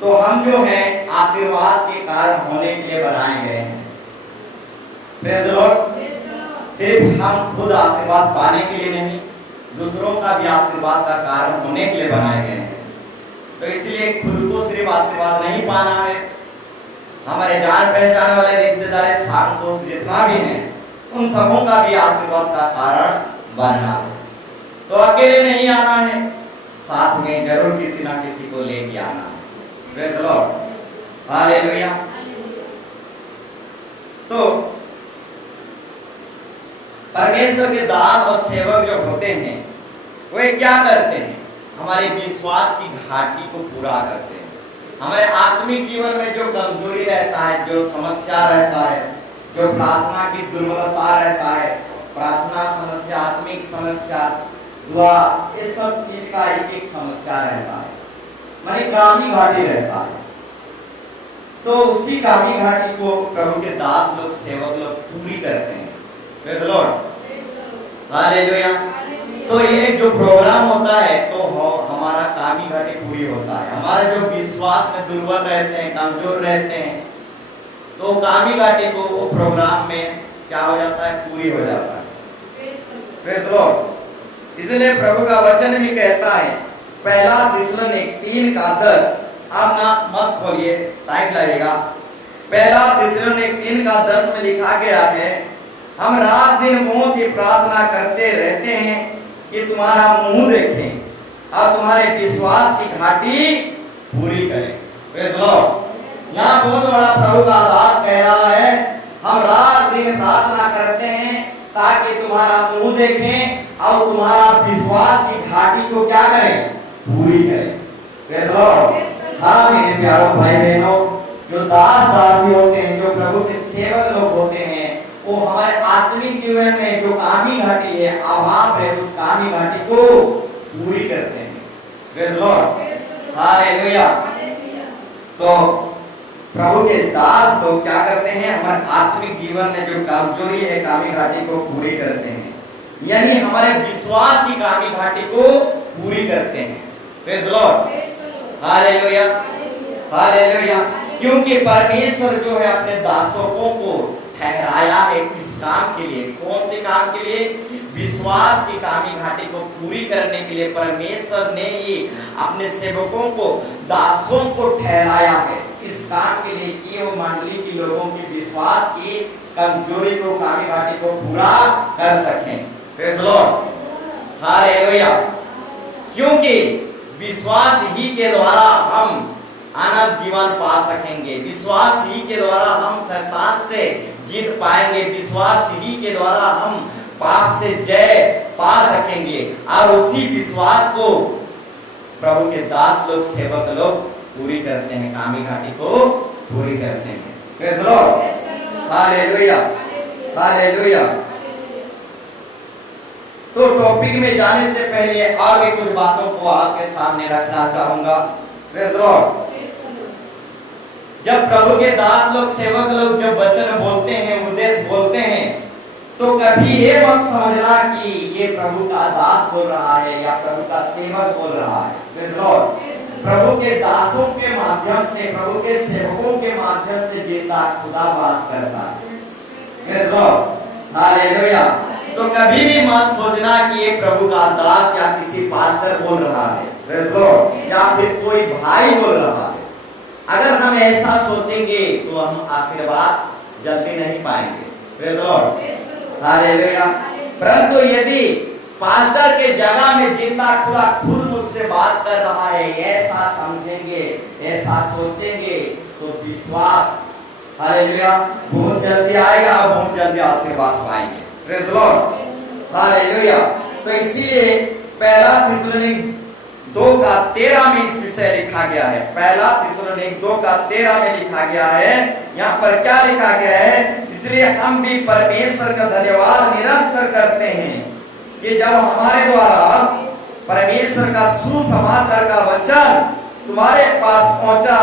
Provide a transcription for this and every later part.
तो हम जो है आशीर्वाद के कारण होने के लिए बनाए गए हैं। Praise the Lord. सिर्फ हम खुद आशीर्वाद पाने के लिए नहीं, दूसरों का भी आशीर्वाद का कारण होने के लिए बनाए गए हैं। तो इसलिए खुद को सिर्फ आशीर्वाद नहीं पाना है, हमारे जान पहचान वाले रिश्तेदार साथ दोस्त जितना भी है उन सबों का भी आशीर्वाद का कारण बनना है। तो अकेले नहीं आना है, साथ में जरूर किसी ना किसी को लेके आना है। Praise the Lord. हालेलुया। तो परमेश्वर के दास और सेवक जो होते हैं वे क्या करते हैं? हमारे विश्वास की घाटी को पूरा करते हैं। हमारे आत्मिक जीवन में जो कमजोरी रहता है, जो समस्या रहता है, जो प्रार्थना की दुर्बलता रहता है, प्रार्थना समस्या, आत्मिक समस्या, दुआ, इस सब चीज का एक एक समस्या रहता है, माने कामी घाटी रहता है। तो उसी कामी घाटी को प्रभु के दास लोग, सेवक लोग पूरी करते हैं। Praise the Lord. हालेलुया। तो ये जो प्रोग्राम होता है तो हमारा कामी घाटी पूरी होता है। हमारा जो विश्वास में दुर्बल रहते हैं, कमजोर रहते हैं, तो कामी घाटी को वो प्रोग्राम में क्या हो जाता है? पूरी हो जाता है। Praise the Lord. इसलिए प्रभु का वचन भी कहता है, पहला थिस्सलुनीक 3:10, आप ना मत खोलिए, टाइम लगेगा। पहला थिस्सलुनीक 3:10 में लिखा गया है, हम रात दिन बहुत ही प्रार्थना करते रहते हैं कि तुम्हारा मुंह देखें और तुम्हारे विश्वास की घाटी पूरी करें। Praise the Lord. यहाँ बहुत बड़ा प्रभु का दास कह रहा है, हम रात दिन प्रार्थना करते हैं ताकि तुम्हारा मुंह देखें और तुम्हारा विश्वास की घाटी को क्या करें? पूरी करें। Praise the Lord. हाँ मेरे प्यारों भाई बहनों, जो दास दासी होते हैं, जो प्रभु के सेवक लोग होते हैं, वो हमारे आत्मिक जीवन में जो कामी घाटी है, अभाव है, उस कामी घाटी को पूरी करते हैं। Praise the Lord. हालेलुया। तो प्रभु के दास लोग क्या करते हैं? हमारे आत्मिक जीवन में जो कमजोरी है, कामी घाटी को पूरी करते हैं, यानी हमारे विश्वास की कामी घाटी को पूरी करते हैं। Praise the Lord. Hallelujah. Hallelujah. क्योंकि परमेश्वर जो है अपने दासों को ठहराया है किस काम के लिए? कौन से काम के लिए? विश्वास की कामी घाटी को पूरी करने के लिए परमेश्वर ने ये अपने सेवकों को, दासों को ठहराया है इस काम के लिए कि वो मंडली के लोगों की विश्वास की कमजोरी को, कामी घाटी को पूरा कर सकें। Praise the Lord. हालेलुया। क्योंकि विश्वास ही के द्वारा हम अनंत जीवन पा सकेंगे, विश्वास ही के द्वारा हम शैतान से जीत पाएंगे, विश्वास ही के द्वारा हम पाप से जय पा सकेंगे। और उसी विश्वास को प्रभु के दास लोग, सेवक लोग पूरी करते हैं, कामी घाटी को पूरी करते हैं। Praise the Lord. Hallelujah. Hallelujah. तो टॉपिक में जाने से पहले और भी कुछ बातों को आपके सामने रखना चाहूंगा। Praise the Lord. जब प्रभु के दास लोग, सेवक लोग जब वचन बोलते हैं, उद्देश्य बोलते हैं, तो कभी ये मत समझना कि ये प्रभु का दास बोल रहा है या प्रभु का सेवक बोल रहा है। Praise the Lord. प्रभु के दासों के माध्यम से, प्रभु के सेवकों के माध्यम से जिंदा खुदा बात करता है। Praise the Lord. हालेलुया। तो कभी भी मत सोचना कि ये प्रभु का दास या किसी पास्टर बोल रहा है, प्रेज़ द लॉर्ड, या फिर कोई भाई बोल रहा है। अगर हम ऐसा सोचेंगे तो हम आशीर्वाद जल्दी नहीं पाएंगे। Praise the Lord. हालेलुया। परंतु यदि पास्टर के जगह में जिंदा खुदा खुद मुझसे बात कर रहा है, ऐसा समझेंगे, ऐसा सोचेंगे, तो विश्वास, हालेलुया, बहुत जल्दी आएगा और बहुत जल्दी आशीर्वाद पाएंगे। Praise the Lord. हालेलुया। तो इसीलिए पहला थिस्सलुनीक 2:13 में इस विषय लिखा गया है। पहला थिस्सलुनीक 2:13 में लिखा गया है। यहाँ पर क्या लिखा गया है? इसलिए हम भी परमेश्वर का धन्यवाद निरंतर करते हैं कि जब हमारे द्वारा परमेश्वर का सुसमाचार का वचन तुम्हारे पास पहुंचा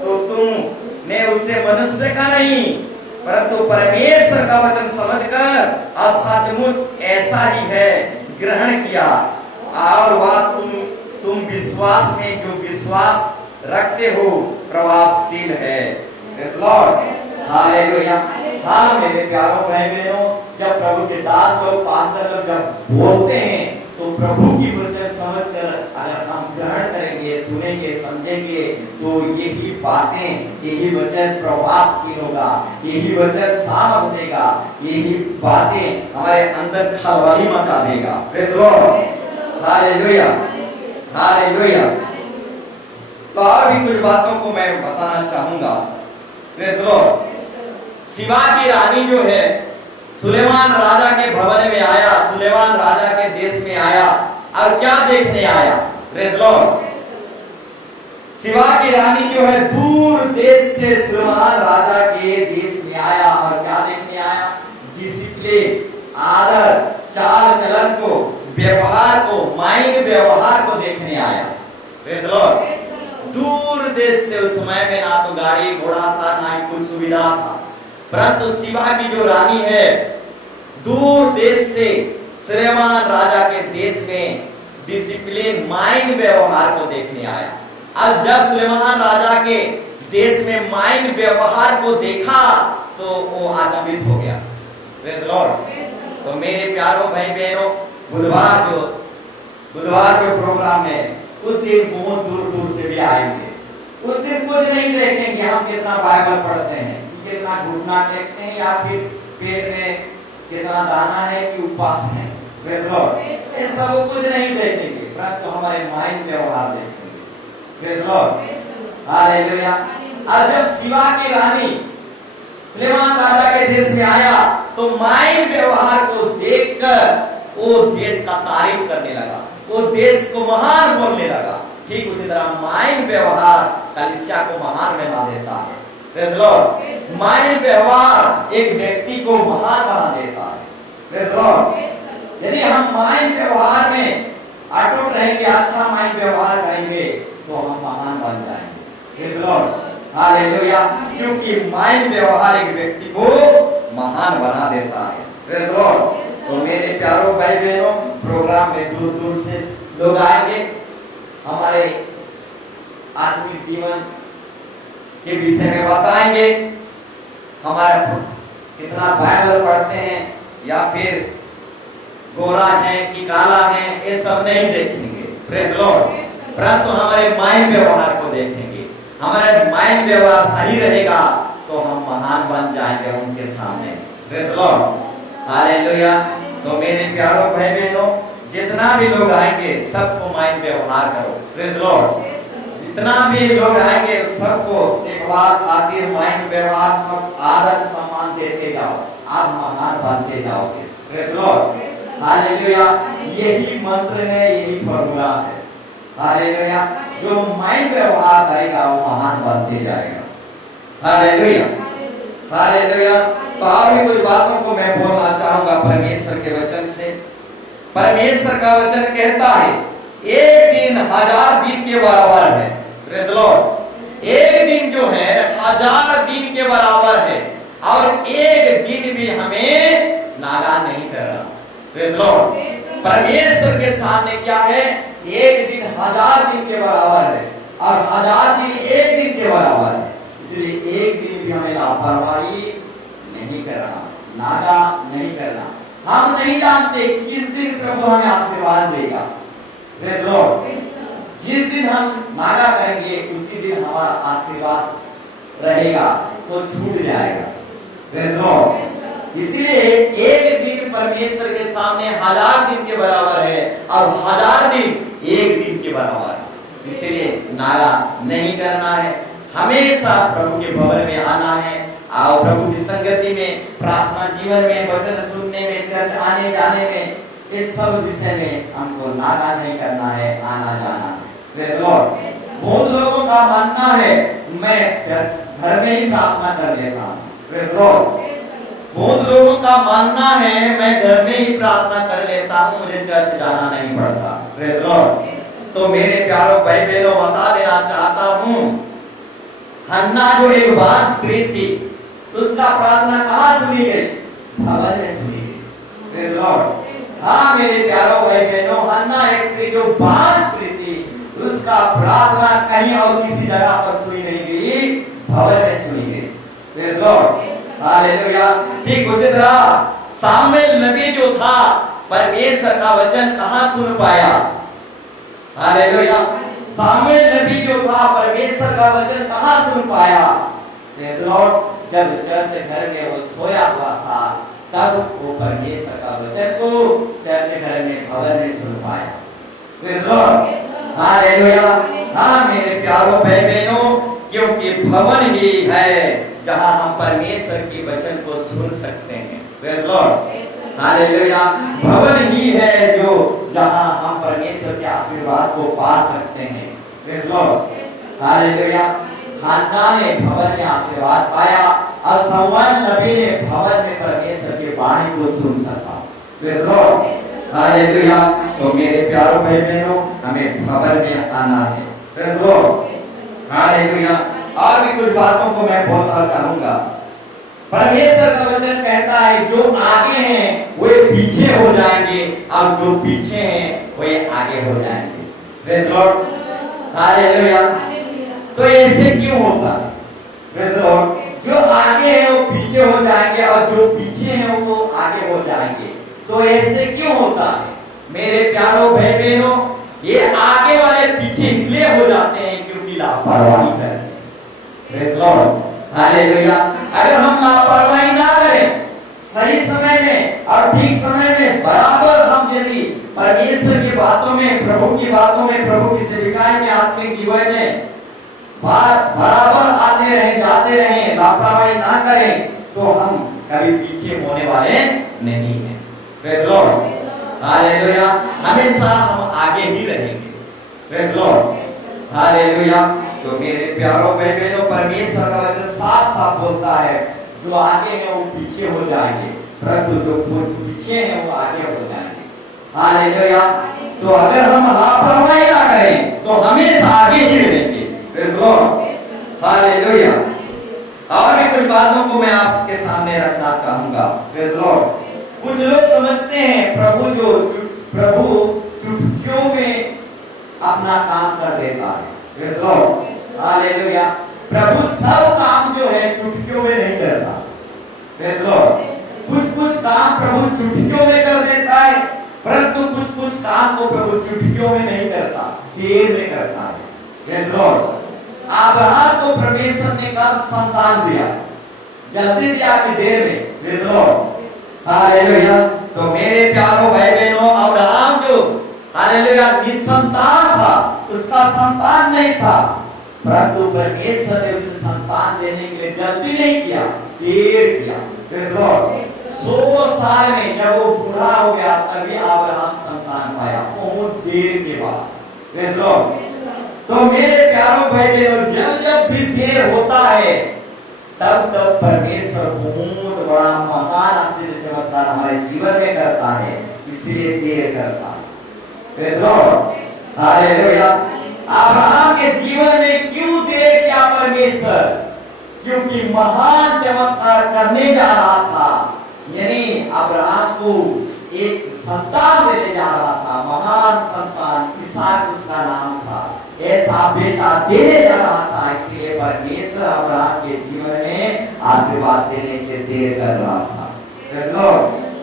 तो तुमने उसे मनुष्य का नहीं परंतु परमेश्वर का वचन समझकर और सचमुच ऐसा ही है ग्रहण किया, और वह तुम विश्वास में जो विश्वास रखते हो प्रभावशील है। Praise Lord, hallelujah. हाँ मेरे प्यारों भाई बहनों, जब प्रभु के दास लोग, पास्टर लोग जब बोलते हैं तो प्रभु की वचन समझकर अगर हम ग्रहण करेंगे, सुनेंगे, समझेंगे तो यही बातें, यही वचन प्रभावशील होगा, यही वचन सामर्थ देगा, यही बातें हमारे अंदर खलबली मचा देगा। Praise Lord, hallelujah, hallelujah. तो और भी कुछ बातों को मैं बताना चाहूंगा। प्रेज़ लॉर्ड, सिबा की रानी जो है सुलेमान राजा के भवन में आया, सुलेमान राजा के देश में आया और क्या देखने आया? प्रेज़ लॉर्ड, सिबा की रानी जो है दूर देश से सुलेमान राजा के देश में आया और क्या देखने आया? डिसिप्लिन, आदर, चाल चलन को, व्यवहार को, माइंड व्यवहार को देखने आया। प्रेज़ लॉर्ड, दूर देश से, उस समय में ना तो गाड़ी घोड़ा था, ना ही कुछ सुविधा था, परंतु सिबा की जो रानी है दूर देश से सुलेमान राजा के देश में डिसिप्लिन, माइंड व्यवहार को देखने आया। और जब सुलेमान राजा के देश में माइंड व्यवहार को देखा तो वो आचंबित हो गया। प्रेज़ लॉर्ड, तो मेरे प्यारों भाई बहनों, बुधवार के प्रोग्राम में उस दिन बहुत दूर दूर से भी आएंगे। उस दिन कुछ नहीं देखेंगे हम कितना बाइबल पढ़ते हैं, कितना घुटना टेकते हैं, या फिर पेट में कितना दाना है कि उपवास है। प्रेज़ लॉर्ड, ये सब कुछ नहीं देखेंगे, परंतु हमारे माइंड व्यवहार देखेंगे। Praise Lord, hallelujah. और जब सिबा की रानी सुलेमान राजा के देश में आया तो माइंड व्यवहार को देखकर वो देश का तारीफ करने लगा, वो देश को महान बोलने लगा। ठीक उसी तरह माइंड व्यवहार कलीसिया को महान बना देता है। प्रेज़ लॉर्ड, माइंड व्यवहार एक व्यक्ति को महान बना देता है। प्रेज़ लॉर्ड, यदि हम माइंड व्यवहार में अटूट रहेंगे, अच्छा माइंड व्यवहार करेंगे तो हम महान बन जाएंगे। प्रेज़ लॉर्ड, हालेलुया, क्योंकि माइंड व्यवहार एक व्यक्ति को महान बना देता है। प्रेज़ लॉर्ड, तो मेरे प्यारों भाई बहनों, प्रोग्राम में दूर दूर से लोग आएंगे, हमारे आत्मिक जीवन के विषय में बताएंगे, हमारा कितना बाइबल पढ़ते हैं या फिर गोरा है कि काला है, ये सब नहीं देखेंगे। प्रेज़ लॉर्ड, परंतु हमारे माइंड व्यवहार को देखेंगे। हमारा माइंड व्यवहार सही रहेगा तो हम महान बन जाएंगे उनके सामने। Praise Lord, hallelujah. तो मेरे प्यारों भाई बहनों, जितना भी लोग आएंगे सबको माइंड व्यवहार करो। प्रेज़ लॉर्ड, जितना भी लोग आएंगे सबको देखभाल खातिर माइंड व्यवहार, सब आदर सम्मान देते जाओ, आप महान बनते जाओगे। Praise Lord, hallelujah. यही मंत्र है, यही फॉर्मूला है। हालेलुया, जो माइंड व्यवहार करेगा वो महान बनते जाएगा। Hallelujah, hallelujah. तो और भी कुछ बातों को मैं बोलना चाहूंगा परमेश्वर के वचन से। परमेश्वर का वचन कहता है एक दिन 1000 दिन के बराबर है। प्रेज़ लॉर्ड, एक दिन जो है 1000 दिन के बराबर है और एक दिन भी हमें नागा नहीं करना। प्रेज़ लॉर्ड, परमेश्वर के सामने क्या है? एक दिन 1000 दिन के बराबर है और 1000 दिन एक दिन के बराबर है। इसलिए एक दिन भी हमें लापरवाही नहीं करना, नागा नहीं करना। हम नहीं जानते किस दिन प्रभु हमें आशीर्वाद देगा। प्रेज़ लॉर्ड, जिस दिन हम नागा करेंगे उसी दिन हमारा आशीर्वाद रहेगा तो छूट जाएगा। प्रेज़ लॉर्ड, इसलिए एक दिन परमेश्वर के सामने 1000 दिन के बराबर है और 1000 दिन एक दिन के बराबर है। इसलिए नागा नहीं करना है, हमेशा प्रभु के भवन में आना है और प्रभु की संगति में, प्रार्थना जीवन में, वचन सुनने में, चर्च आने जाने में, इस सब विषय में हमको नागा नहीं करना है, आना जाना है। प्रेज़ लॉर्ड, बहुत लोगों का मानना है मैं चर्च घर में ही प्रार्थना कर लेता हूँ। प्रेज़ लॉर्ड, बहुत लोगों का मानना है मैं घर में ही प्रार्थना कर लेता हूँ, मुझे चर्च जाना नहीं पड़ता। प्रेज़ लॉर्ड, तो मेरे प्यारों भाई बहनों बता देना चाहता हूँ, हन्ना जो एक बार स्त्री थी, उसका प्रार्थना कहाँ सुनी गई? भवन में सुनी गई। प्रेज़ लॉर्ड, हाँ मेरे प्यारों भाई बहनों, हन्ना एक स्त्री जो बार स्त्री थी, उस उसका प्रार्थना कहीं और किसी जगह पर सुनी नहीं गई, भवन में सुनी गई। Praise Lord, hallelujah. ठीक उसी तरह सामुएल नबी जो था, परमेश्वर का वचन कहां सुन पाया? हालेलुया। सामुएल नबी जो था, परमेश्वर का वचन कहां सुन पाया? प्रेज़ लॉर्ड, जब चर्च घर में वो सोया हुआ था, तब वो परमेश्वर का वचन को चर्च घर में, भवन में सुन पाया। Praise Lord, hallelujah. हाँ मेरे प्यारों भाई बहनों, क्योंकि भवन ही है जहां हम परमेश्वर के वचन को सुन सकते हैं। Praise Lord, hallelujah. भवन ही है जो जहां हम परमेश्वर के आशीर्वाद को पा सकते हैं। Praise Lord, hallelujah. हन्ना ने भवन में आशीर्वाद पाया और सामुएल नबी ने भवन में परमेश्वर की वाणी को सुन सका। Praise Lord, hallelujah. तो मेरे प्यारों भाई बहनों, हमें भवन में आना है। Praise Lord, hallelujah. और भी कुछ बातों को मैं बोलना चाहूंगा। परमेश्वर का वचन कहता है जो आगे हैं वे पीछे हो जाएंगे और जो पीछे हैं वे आगे हो जाएंगे। Praise Lord, hallelujah. तो ऐसे क्यों होता है? प्रेज़ लॉर्ड, जो आगे हैं वो पीछे हो जाएंगे और जो पीछे हैं वो आगे हो जाएंगे। तो ऐसे क्यों होता है? मेरे प्यारों भाई बहनों, ये आगे वाले पीछे इसलिए हो जाते हैं क्योंकि लापरवाही करते हैं। Praise Lord, hallelujah. अगर हम लापरवाही ना करें, सही समय में और ठीक समय में बराबर हम यदि परमेश्वर की बातों में, प्रभु की बातों में, प्रभु की सेविकाएं में, आत्मिक जीवन में बराबर आते रहें, जाते रहें, लापरवाही ना करें, तो हम कभी पीछे होने वाले नहीं हैं। Praise Lord, hallelujah. हमेशा हम आगे ही रहेंगे। Praise Lord, hallelujah. तो मेरे प्यारों भाई बहनों, परमेश्वर का वचन साफ साफ बोलता है जो आगे हैं वो पीछे हो जाएंगे, परंतु जो पीछे हैं वो आगे हो जाएंगे। हालेलुया। तो अगर हम लापरवाही ना करें तो हमेशा आगे ही रहेंगे। Praise Lord, hallelujah. और भी कुछ बातों को मैं आपके सामने रखना चाहूंगा। प्रेज़ लॉर्ड, कुछ लोग समझते हैं प्रभु चुटकियों में अपना काम कर देता है। Praise Lord, hallelujah. प्रभु सब काम जो है चुटकियों में नहीं करता। प्रेज़ लॉर्ड, कुछ काम प्रभु चुटकियों में कर देता है, परंतु कुछ काम को प्रभु चुटकियों में नहीं करता, देर में करता है। प्रेज़ लॉर्ड, अब्राहम को परमेश्वर ने कब संतान दिया? जल्दी दिया कि देर में? Praise Lord, hallelujah. तो मेरे प्यारों भाई बहनों, अब्राहम जो हालेलुया निसंतान था, उसका संतान नहीं था, परंतु परमेश्वर ने उसे संतान देने के लिए जल्दी नहीं किया, देर किया। प्रेज़ लॉर्ड, 100 साल में जब वो बूढ़ा हो गया तभी अब्राहम संतान पाया, बहुत देर के बाद। प्रेज़ लॉर्ड, तो मेरे प्यारों भाई बहनों, जब भी देर होता है तब परमेश्वर बहुत बड़ा महान आश्चर्य चमत्कार हमारे जीवन में करता है, इसलिए देर करता है। Praise Lord, hallelujah. अब्राहम के जीवन में क्यों देर किया परमेश्वर? क्योंकि महान चमत्कार करने जा रहा था, यानी अब्राहम को एक संतान देने जा रहा था, महान संतान, इसहाक उसका नाम था, ऐसा बेटा देने जा रहा था। इसलिए परमेश्वर अब्राहम के जीवन में आशीर्वाद देने के देर कर रहा था।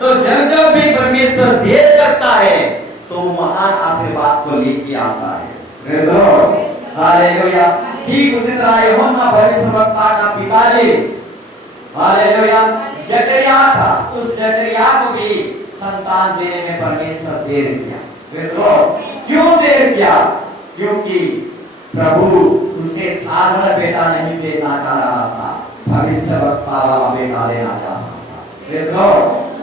तो जब भी परमेश्वर देर करता है तो महान आशीर्वाद को लेके आता है। हालेलुया। ठीक उसी तरह यूहन्ना भविष्यवक्ता का पिताजी हालेलुया जकरिया था, उस जकरिया को भी संतान देने में परमेश्वर देर किया। क्यों देर किया? क्योंकि प्रभु उसे साधारण बेटा नहीं देना चाह रहा था, भविष्यवक्ता वाला बेटा देना चाह रहा था।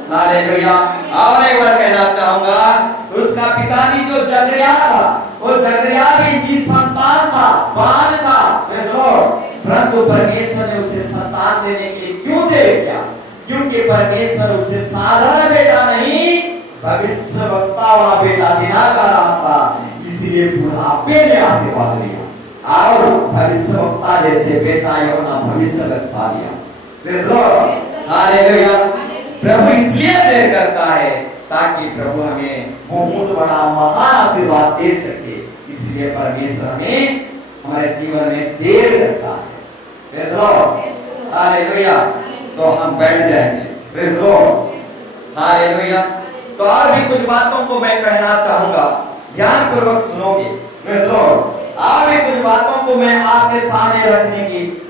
हालेलुया। और एक बार कहना चाहूंगा, उसका पिताजी जो जकरिया था, वो जकरिया भी निसंतान था, बाल था, परंतु परमेश्वर ने उसे संतान देने के लिए क्यों देर किया? क्योंकि परमेश्वर उसे साधारण बेटा नहीं, भविष्यवक्ता वाला बेटा देना चाह रहा था, इसलिए बुढ़ापे में आशीर्वाद लिया और भविष्यवक्ता जैसे बेटा यूहन्ना भविष्यवक्ता लिया। हालेलुया। प्रभु इसलिए देर करता है ताकि प्रभु हमें बहुत बड़ा महान आशीर्वाद दे सके, इसलिए इसलिए परमेश्वर हमें हमारे जीवन में देर करता है। Praise the Lord, hallelujah. तो हम बैठ जाएंगे। Praise the Lord, hallelujah. तो और भी कुछ बातों को मैं कहना चाहूंगा, ध्यान पूर्वक सुनोगे। प्रेज़ द लॉर्ड, और भी कुछ बातों को मैं आपके सामने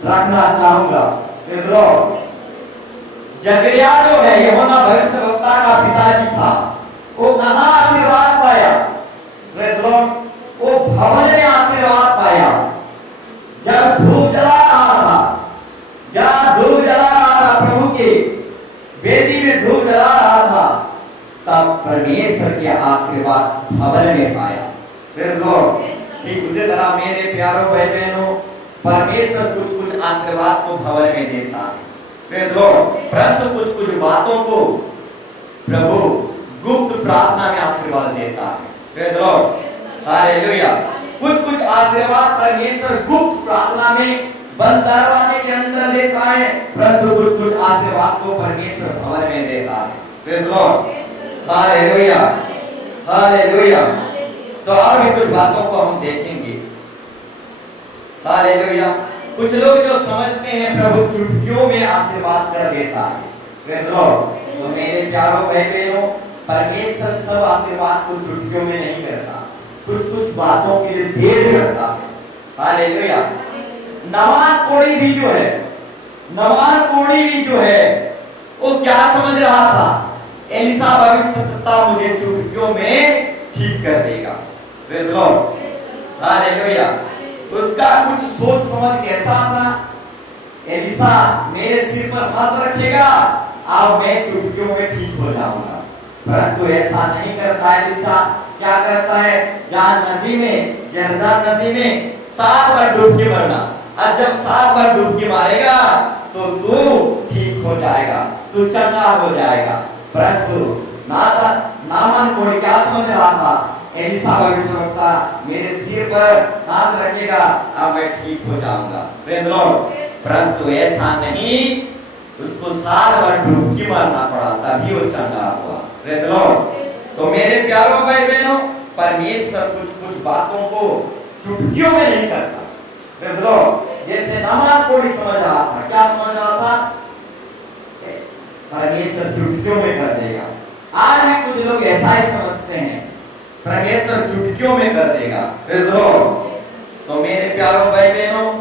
रखना चाहूंगा। प्रेज़ द लॉर्ड, जकरिया जो है यूहन्ना भविष्यवक्ता का पिताजी था, वो कहाँ आशीर्वाद पाया? प्रेज़ द लॉर्ड, वो भवन में आशीर्वाद पाया। जब धूप जला रहा था, जब धूप जला रहा था, प्रभु के वेदी में धूप जला रहा था, तब परमेश्वर के आशीर्वाद भवन में पाया। प्रेज़ द लॉर्ड, ठीक उसी तरह मेरे प्यारों भाई बहनों, परमेश्वर कुछ कुछ आशीर्वाद को भवन में देता है। प्रेज़ द लॉर्ड, परंतु कुछ कुछ बातों को प्रभु गुप्त प्रार्थना में आशीर्वाद देता है। Praise the Lord, hallelujah. कुछ कुछ आशीर्वाद परमेश्वर गुप्त प्रार्थना में बंद दरवाजे के अंदर देता है, परंतु कुछ कुछ आशीर्वाद को परमेश्वर भवन में देता है। Praise the Lord, hallelujah, hallelujah. तो और भी कुछ बातों को हम देखेंगे। हालेलुया। कुछ लोग जो समझते हैं प्रभु चुटकियों में आशीर्वाद कर देता है। प्रेज़ द लॉर्ड, तो मेरे प्यारों भाई बहनों, परमेश्वर सब आशीर्वाद को चुटकियों में नहीं करता, कुछ कुछ बातों के लिए देर करता है। हालेलुया। नवान कोड़ी भी जो है, नवान कोड़ी भी जो है, वो क्या समझ रहा था? एलिसा भविष्यवक्ता मुझे चुटकियों में ठीक कर देगा। Praise the Lord, hallelujah. उसका कुछ सोच समझ कैसा था? एलिसा मेरे सिर पर हाथ रखेगा, अब मैं चुटकियों में ठीक हो जाऊंगा। परंतु ऐसा नहीं करता एलिसा। क्या करता है? जहाँ नदी में, जर्दान नदी में 7 बार डुबकी मारना, और जब 7 बार डुबकी मारेगा तो तू ठीक हो जाएगा, तू चंगा हो जाएगा। परंतु नामान कोड़ी क्या समझ रहा था? एलिसा भविष्यवक्ता मेरे सिर पर हाथ रखेगा, अब मैं ठीक हो जाऊंगा। प्रेज़ द लॉर्ड, परंतु ऐसा नहीं, उसको 7 बार डुबकी मारना पड़ा, तभी वो चंगा हुआ। Praise the Lord. तो मेरे प्यारों भाई बहनों, परमेश्वर कुछ कुछ बातों को चुटकियों में नहीं करता। प्रेज़ द लॉर्ड, जैसे नामान कोड़ी समझ रहा था, क्या समझ रहा था? परमेश्वर चुटकियों में कर देगा। आज भी कुछ लोग ऐसा ही समझते हैं, परमेश्वर चुटकियों में कर देगा। Praise the Lord. तो मेरे प्यारों भाई बहनों,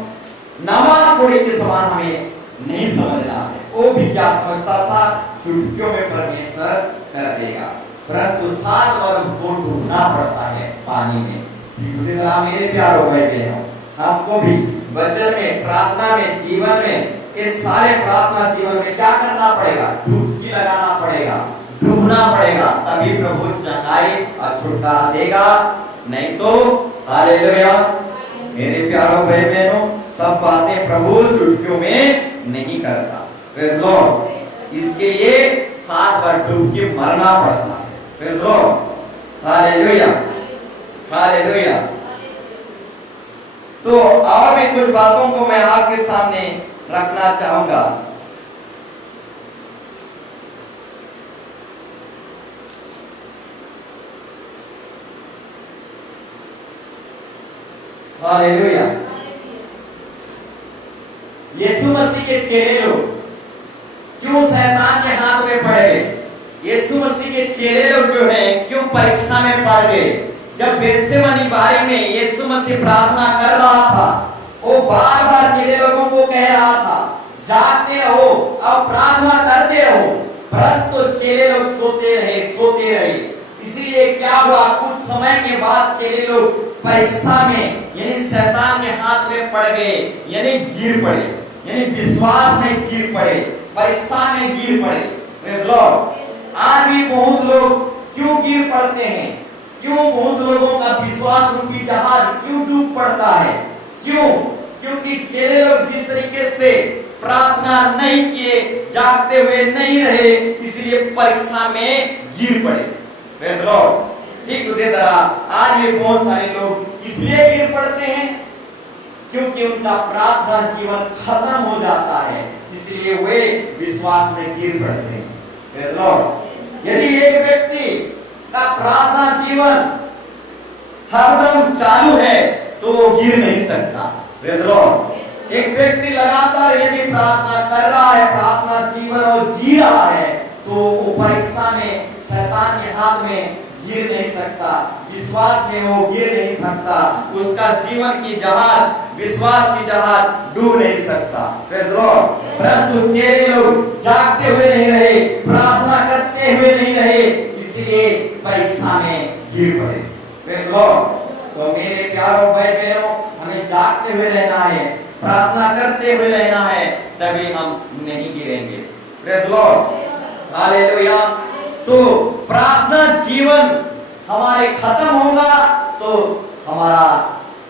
नामान कोड़ी के समान हमें नहीं समझना है। वो भी क्या समझता था? चुटकियों में परमेश्वर कर देगा, परंतु 7 बार उसको डूबना पड़ता है पानी में। ठीक उसी तरह मेरे प्यारों भाई बहनों, हमको भी वचन में, प्रार्थना में, जीवन में, इस सारे प्रार्थना जीवन में क्या करना पड़ेगा? डुबकी लगाना पड़ेगा, डूबना पड़ेगा, तभी प्रभु चंगाई और छुटकारा देगा। नहीं तो हालेलुया। मेरे प्यारों भाई बहनों, सब बातें प्रभु चुटकियों में नहीं करता। प्रेज़ द लॉर्ड, इसके लिए 7 बार डुबकी मरना पड़ता है। Praise the Lord, hallelujah, hallelujah. तो और भी कुछ बातों को मैं आपके सामने रखना चाहूंगा। हालेलुया। यीशु मसीह के चेले लोग क्यों शैतान के हाथ में पड़ गए? यीशु मसीह के चेले लोग जो हैं क्यों परीक्षा में पड़ गए? जब गेत्सेमनी बारी में यीशु मसीह प्रार्थना कर रहा था, वो बार बार चेले लोगों को कह रहा था, जागते रहो और प्रार्थना करते रहो, परंतु चेले लोग सोते रहे, सोते रहे। इसीलिए क्या हुआ? कुछ समय के बाद चेले लोग परीक्षा में, यानी शैतान के हाथ में पड़ गए, यानी गिर पड़े, यानी विश्वास में गिर पड़े, परीक्षा में गिर पड़े। Praise the Lord. आज भी बहुत लोग क्यों गिर पड़ते हैं? क्यों बहुत लोगों का विश्वास रूपी जहाज क्यों डूब पड़ता है? क्यों? क्योंकि चेले लोग जिस तरीके से प्रार्थना नहीं किए, जागते हुए नहीं रहे, इसलिए परीक्षा में गिर पड़े। Praise the Lord. ठीक उसी तरह आज भी बहुत सारे लोग किस लिए गिर पड़ते हैं? क्योंकि उनका प्रार्थना जीवन खत्म हो जाता है, इसलिए वे विश्वास में गिर पड़ते हैं। Praise the Lord. यदि एक व्यक्ति का प्रार्थना जीवन हरदम चालू है तो वो गिर नहीं सकता। Praise the Lord. एक व्यक्ति लगातार यदि प्रार्थना कर रहा है, प्रार्थना जीवन और जी रहा है, तो वो परीक्षा में शैतान के हाथ में गिर नहीं सकता, विश्वास में वो गिर नहीं सकता, उसका जीवन की जहाज, विश्वास की जहाज डूब नहीं सकता। Praise the Lord. परंतु चेले लोग जागते हुए नहीं रहे, प्रार्थना करते हुए नहीं रहे, इसलिए परीक्षा में गिर पड़े। Praise the Lord. तो मेरे प्यारों भाई बहनों, हमें जागते हुए रहना है, प्रार्थना करते हुए रहना है, तभी हम नहीं गिरेंगे। Praise the Lord. हालेलुया। तो प्रार्थना जीवन हमारे खत्म होगा तो हमारा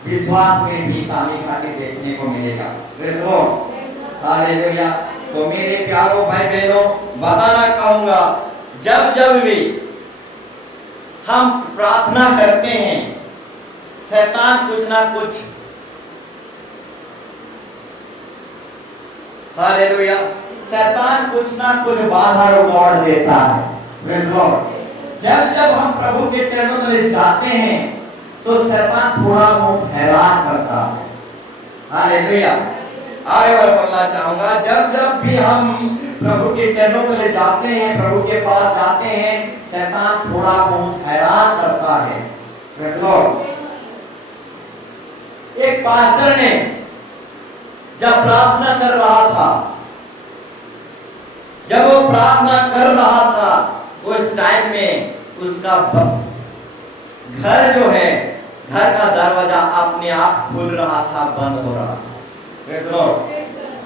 विश्वास में भी कमी घाटी देखने को मिलेगा। Praise the Lord. हालेलुया। तो मेरे प्यारों भाई बहनों, बताना कहूंगा, जब जब भी हम प्रार्थना करते हैं, शैतान कुछ ना कुछ, हालेलुया, शैतान कुछ ना कुछ बाधा रुकावट देता है। Praise the Lord. जब जब हम प्रभु के चरणों तले जाते हैं तो शैतान थोड़ा बहुत हैरान करता है। हालेलुया। आगे बार बोलना चाहूंगा, जब जब भी हम प्रभु के चरणों तले जाते हैं, प्रभु के पास जाते हैं, शैतान थोड़ा बहुत हैरान करता है। Praise the Lord. एक पास्टर ने जब प्रार्थना कर रहा था, जब वो प्रार्थना कर रहा था, उस टाइम में उसका घर जो है, घर का दरवाजा अपने आप खुल रहा था, बंद हो रहा था। Praise the Lord.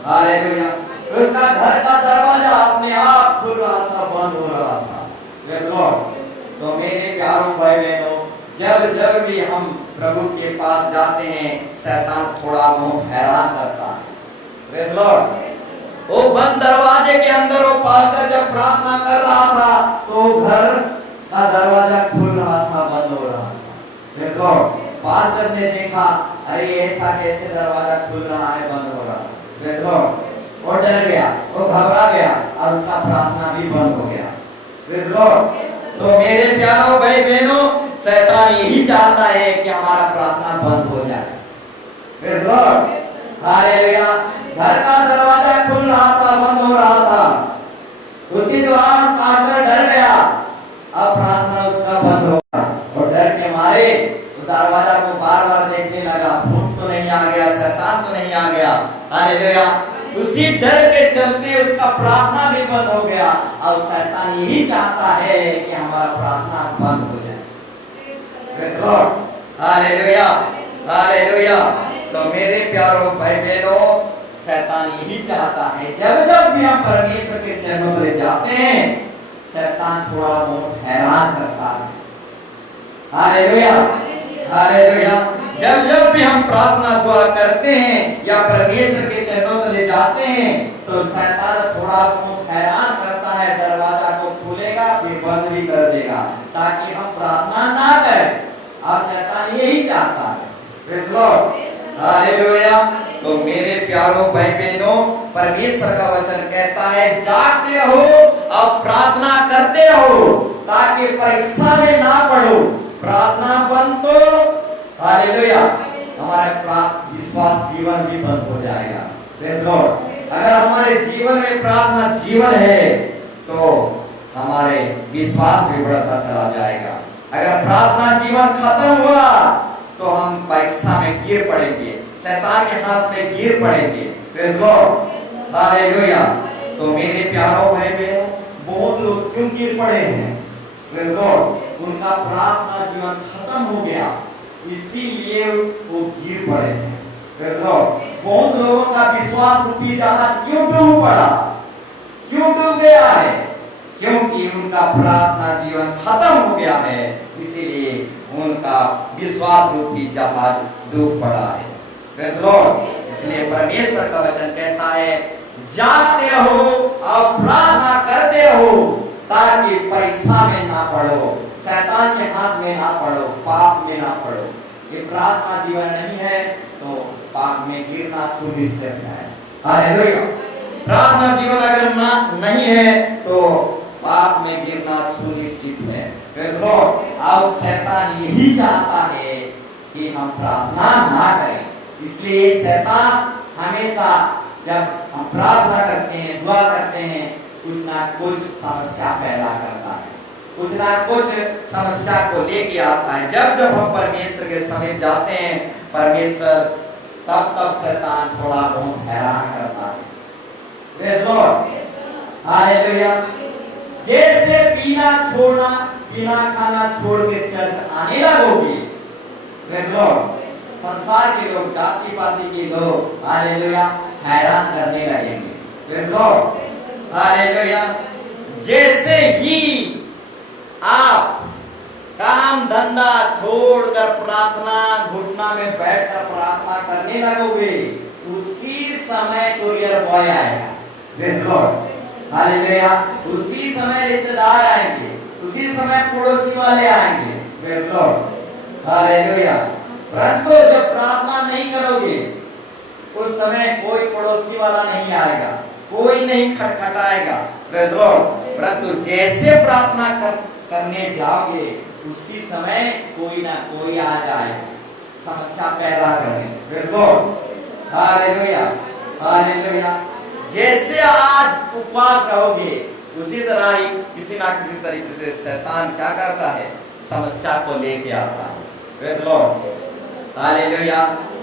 हालेलुया। उसका घर का दरवाजा अपने आप खुल रहा था, बंद हो रहा था। Praise the Lord. तो मेरे प्यारों भाई बहनों, जब जब भी हम प्रभु के पास जाते हैं, शैतान थोड़ा बहुत हैरान करता है। Praise the Lord. वो बंद दरवाजे के अंदर वो पास्टर जब प्रार्थना कर रहा था, तो घर का दरवाजा खुल रहा था, बंद हो रहा था। Praise the Lord. पास्टर ने देखा, अरे ऐसा कैसे दरवाजा खुल रहा है, बंद हो रहा है। Praise the Lord. वो डर गया, वो घबरा गया, और उसका प्रार्थना भी बंद हो गया। Praise the Lord. तो मेरे प्यारों भाई बहनों, शैतान यही चाहता है कि हमारा प्रार्थना बंद हो जाए। Praise the Lord. हालेलुया। घर का दरवाजा खुल रहा था, बंद हो रहा था, उसी दौरान पास्टर डर गया, अब प्रार्थना उसका बंद हो गया, और डर के मारे दरवाजा को बार बार देखने लगा, भूत तो नहीं आ गया, शैतान तो नहीं आ गया। हालेलुया। उसी डर के चलते उसका प्रार्थना भी बंद हो गया। और शैतान यही चाहता है कि हमारा प्रार्थना बंद हो जाए। Praise the Lord. Hallelujah. Hallelujah. तो मेरे प्यारों भाई बहनों, शैतान यही चाहता है, जब जब भी हम परमेश्वर के चरणों तले जाते हैं, शैतान थोड़ा बहुत हैरान करता है। हालेलुया। हालेलुया। जब जब भी हम प्रार्थना दुआ करते हैं या परमेश्वर के चरणों तले जाते हैं, तो शैतान थोड़ा बहुत हैरान करता है, दरवाजा को खोलेगा फिर बंद भी कर देगा, ताकि हम प्रार्थना ना करें। और शैतान यही चाहता है। Praise the Lord. हालेलुया। तो मेरे प्यारों भाई बहनों, परमेश्वर का वचन कहता है, जागते रहो और प्रार्थना करते रहो, ताकि परीक्षा में ना पड़ो। प्रार्थना बंद तो, हालेलुया, हमारा विश्वास जीवन भी बंद हो जाएगा। Praise the Lord. अगर हमारे जीवन में प्रार्थना जीवन है, तो हमारे विश्वास भी बढ़ता चला जाएगा। अगर प्रार्थना जीवन खत्म हुआ, तो हम परीक्षा में गिर पड़ेंगे, शैतान के हाथ में गिर पड़ेंगे। Praise the Lord. हालेलुया। तो मेरे प्यारों भाई बहनों, बहुत लोग क्यों गिर पड़े हैं? Praise the Lord. उनका प्रार्थना जीवन खत्म हो गया, इसीलिए वो गिर पड़े हैं। Praise the Lord. बहुत लोगों का विश्वास रूपी जहाज क्यों डूब पड़ा, क्यों डूब गया है? क्योंकि उनका प्रार्थना जीवन खत्म हो गया है, इसीलिए उनका विश्वास रूपी जहाज डूब पड़ा है। Praise the Lord. इसलिए परमेश्वर का वचन कहता है, जागते रहो और प्रार्थना करते रहो, ताकि परीक्षा में ना पड़ो, शैतान के हाथ में ना पड़ो, पाप में ना पड़ो। ये प्रार्थना जीवन नहीं है तो पाप में गिरना सुनिश्चित है। हालेलुया। प्रार्थना जीवन अगर नहीं है तो पाप में गिरना सुनिश्चित है। Praise the Lord. और शैतान यही चाहता है हम प्रार्थना ना करें। इसलिए शैतान हमेशा जब हम प्रार्थना करते हैं, दुआ करते हैं, कुछ ना कुछ समस्या पैदा करता है, कुछ ना कुछ समस्या को लेके आता है। जब जब हम परमेश्वर के समीप जाते हैं, परमेश्वर तब तब शैतान थोड़ा बहुत हैरान करता है। Praise Lord, hallelujah. जैसे पीना खाना छोड़ के चर्च आने लगोगे, प्रेज़ लॉर्ड, संसार के लोग, जाति पाति के लोग, हालेलुया, हैरान करने लगेंगे। Praise Lord, hallelujah. जैसे ही आप काम धंधा छोड़कर प्रार्थना घुटना में बैठकर प्रार्थना करने लगोगे, उसी समय कुरियर बॉय आएगा। Praise Lord, hallelujah. उसी समय रिश्तेदार आएंगे, उसी समय पड़ोसी वाले आएंगे। Praise Lord, hallelujah. परंतु जब प्रार्थना नहीं करोगे, उस समय कोई पड़ोसी वाला नहीं आएगा, कोई नहीं खटखटाएगा। Praise Lord. परंतु जैसे प्रार्थना करने जाओगे, उसी समय कोई ना कोई आ जाएगा समस्या पैदा करने। Praise Lord, hallelujah, hallelujah. जैसे आज उपवास रहोगे, उसी तरह ही किसी ना किसी तरीके से शैतान क्या करता है, समस्या को लेके आता है। Praise Lord, hallelujah.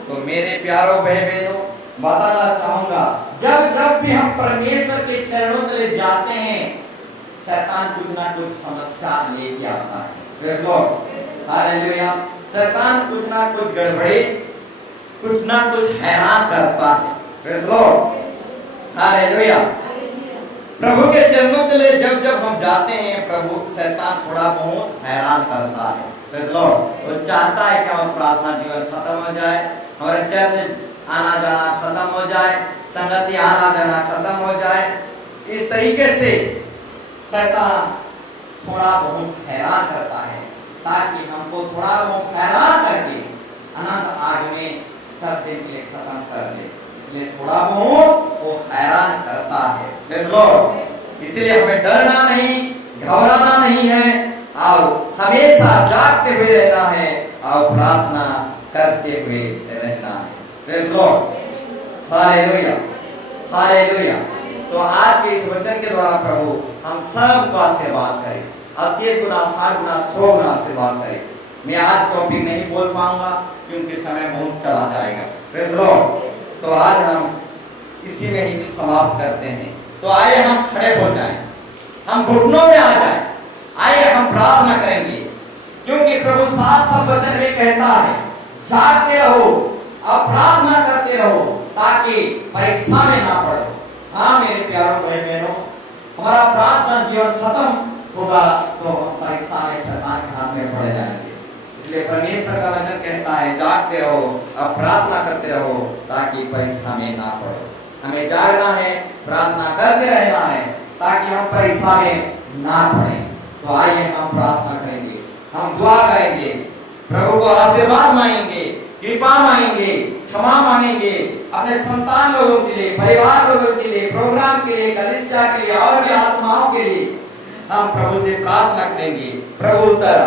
तो मेरे प्यारों भाई बहनों, बताना चाहूंगा, जब जब भी हम परमेश्वर के चरणों तले जाते हैं, शैतान कुछ ना कुछ समस्या लेके आता है। Praise Lord, hallelujah. शैतान कुछ ना कुछ गड़बड़ी, कुछ ना कुछ हैरान करता है। Praise Lord, hallelujah. प्रभु के चरणों तले जब जब हम जाते हैं, प्रभु शैतान थोड़ा बहुत हैरान करता है। प्रेज़ लॉर्ड, वो चाहता है कि हम प्रार्थना जीवन खत्म हो जाए, हमारे चर्च आना जाना खत्म हो जाए, संगति आना जाना खत्म हो जाए। इस तरीके से शैतान थोड़ा बहुत हैरान करता है, ताकि हमको थोड़ा बहुत हैरान करके अनंत आग में सब दिन के लिए खत्म कर ले। इसलिए थोड़ा बहुत वो हैरान करता है। प्रेज़ लॉर्ड, इसलिए हमें डरना नहीं, घबराना नहीं है, आओ हमेशा जागते हुए रहना है, आओ प्रार्थना करते हुए रहना है। Praise Lord, hallelujah, hallelujah. तो आज के इस वचन के द्वारा प्रभु हम सबको आशीर्वाद करे, 30 गुना 60 गुना 100 गुना आशीर्वाद करे। मैं आज टॉपिक नहीं बोल पाऊंगा क्योंकि समय बहुत चला जाएगा। प्रेज़ लॉर्ड, तो आज हम इसी में ही समाप्त करते हैं। तो आइए हम खड़े हो जाएं, हम घुटनों में आ जाएं, आइए हम प्रार्थना करेंगे, क्योंकि प्रभु साफ वचन में कहता है, जागते रहो और प्रार्थना करते रहो ताकि परीक्षा में ना पड़ो। हाँ मेरे प्यारों भाई बहनों, हमारा प्रार्थना जीवन खत्म होगा तो हम परीक्षा में शैतान के हाथ में पड़ जाएंगे। इसलिए परमेश्वर का वचन कहता है, जागते रहो और प्रार्थना करते रहो ताकि परीक्षा में ना पड़ो। हमें जागना है, प्रार्थना करते रहना है ताकि हम परीक्षा में ना पड़े। तो आइए हम प्रार्थना करेंगे, हम दुआ करेंगे, प्रभु को आशीर्वाद मांगेंगे, कृपा मांगेंगे, क्षमा मांगेंगे, अपने संतान लोगों के लिए, परिवार लोगों के लिए, प्रोग्राम के लिए, कलीसिया के लिए और भी आत्माओं के लिए हम प्रभु से प्रार्थना करेंगे। प्रभु उत्तर,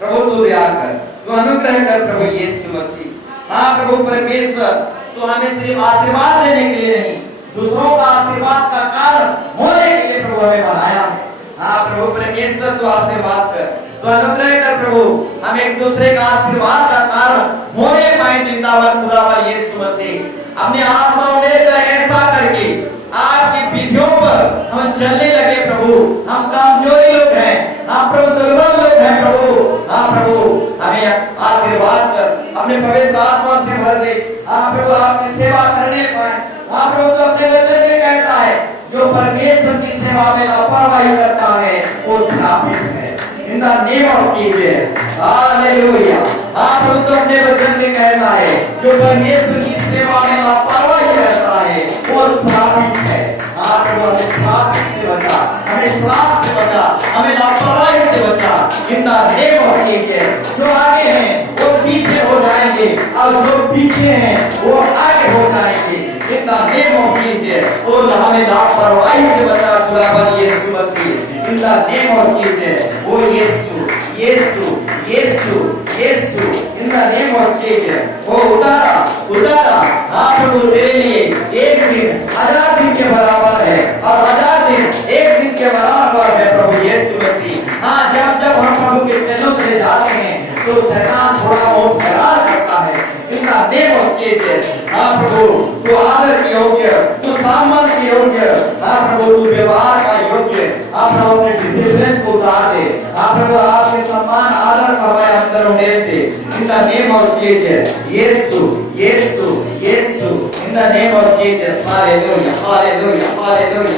प्रभु तू दया कर, तू अनुग्रह कर प्रभु यीशु मसीह। हाँ प्रभु परमेश्वर, तू हमें सिर्फ आशीर्वाद देने के लिए नहीं, दूसरों का आशीर्वाद का कारण होने के लिए प्रभु हमें बनाया। हाँ प्रभु परमेश्वर, तू आशीर्वाद कर, तू अनुग्रह कर प्रभु, हम एक दूसरे का आशीर्वाद का कारण होने पाए। जिंदाबाद खुदावन यीशु मसीह, अपने आत्मा में लेकर ऐसा करके आपकी विधियों पर हम चलने लगे प्रभु। हम कमजोरी लोग हैं, हम प्रभु दुर्बल लोग हैं प्रभु। हाँ प्रभु, हमें आशीर्वाद कर, अपने पवित्र आत्मा से भर दे। हाँ प्रभु, आपकी सेवा करने पाए। हाँ प्रभु, तो अपने वचन में कहता है, जो परमेश्वर की सेवा में लापरवाही करता है वो श्रापित है। इन the name of Jesus, hallelujah. हाँ प्रभु, तो अपने वचन में कहता है, जो परमेश्वर की सेवा में लापरवाही करता है वो श्रापित है। हाँ प्रभु, हमें श्राप से बचा, हमें श्राप से बचा, हमें लापरवाही से बचा। इन द नेम ऑफ जीसस, जो आगे हैं वो पीछे हो जाएंगे और जो पीछे हैं वो आगे हो जाएंगे। In the name of Jesus, और हमें लापरवाही से बचा खुदावन Yeshu Masih. In the name of Jesus, ओ Yeshu, Yeshu, Yeshu, Yeshu, in the name of Jesus, वो उतारा। हाँ प्रभु, तेरे लिए एक दिन 1000 दिन के बराबर है और 1000 दिन एक दिन के बराबर है प्रभु यीशु मसीह। हाँ, जब जब हम प्रभु के चरणों में जाते हैं तो शैतान थोड़ा बहुत हैरान करता है। इसका नेम ऑफ जीसस। हाँ प्रभु, तू आदर के योग्य, तू सम्मान के योग्य, हाँ प्रभु तू व्यवहार का योग्य। आप प्रभु अपने डिसिप्लिन को उतार दे। आप प्रभु आपके सम्मान आदर का हमारे अंदर उड़ेल दे। In the name of Jesus, Yeshu Yeshu Yeshu, in the name of Jesus. Hallelujah hallelujah hallelujah.